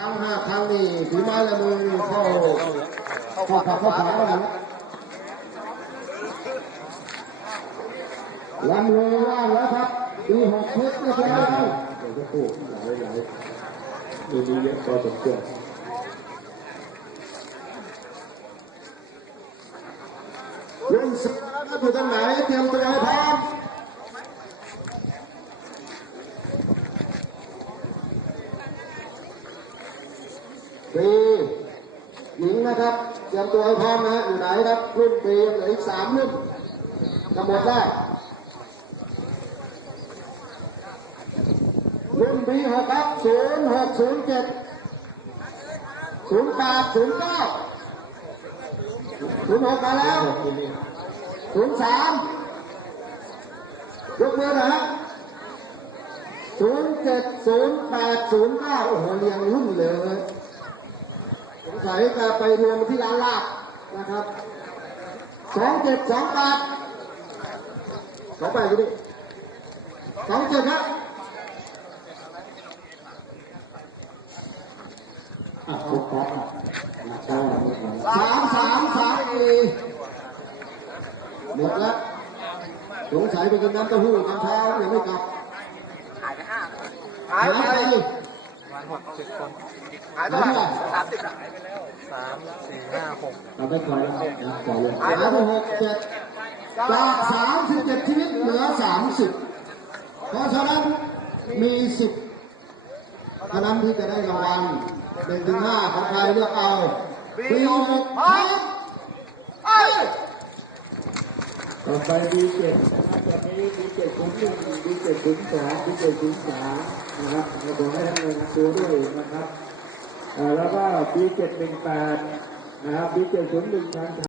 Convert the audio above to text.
รั้งห้าครั้งนี่ฝีไม้ลายมือเข้าเข้าขับเข้าขาแล้วนะลำเลยว่างแล้วครับปีหกเพชรเรียบร้อยเดี๋ยวจะพูดหลายหลายมีมีเยอะพอสมควรรุ่นสิบนะครับอยู่ตรงไหนเตรียมตัวให้พร้อม ปีหญิงนะครับเตรียมตัวให้พร้อมนะฮะอยู่ไหนครับรุ่นปียังเหลืออีกสามรุ่นจะหมดได้รุ่นปีหกครับศูนย์หกศูนย์เจ็ดศูนย์แปดศูนย์เก้าศูนย์หกมาแล้วศูนย์สามยกมือน่อยฮะศูนย์เจ็ดศูนย์แปดศูนย์เก้าโอ้โหเรียงรุ่นเลย งสัยจะไปรวมที่ร้านลาบนะครับสองเจ็ดสองแปดสองแปดอยู่ดิสองเจ็ดครับอะครบครับอะมาเข้าแล้วนี่ครับสามสามสามสี่หมดแล้วสงสัยไปกินน้ำเต้าหู้ตอนเช้ายังไม่กลับหายหายไป ไปประมาณหกเจ็ดคนหายไปเท่าไหร่สามสิบสามสี่ห้าหกเราไม่คอยแล้วครับนะปล่อยเลยหายไปหกเจ็ดจากสามสิบเจ็ดชีวิตเหลือสามสิบเพราะฉะนั้นมีสิบเท่านั้นที่จะได้รางวัลหนึ่งถึงห้าของใครเลือกเอาปีหกพร้อมเอ้ย ต่อไปดีเจ็ดนะครับจากนี้ดีเจ็ดคุ้มหนึ่งดีเจ็ดคุ้มสองดีเจ็ดคุ้มสามนะครับเราบอกให้ท่านลงตัวด้วยนะครับแล้วก็ดีเจ็ดหนึ่งแปดนะครับดีเจ็ดคุ้มหนึ่งทาง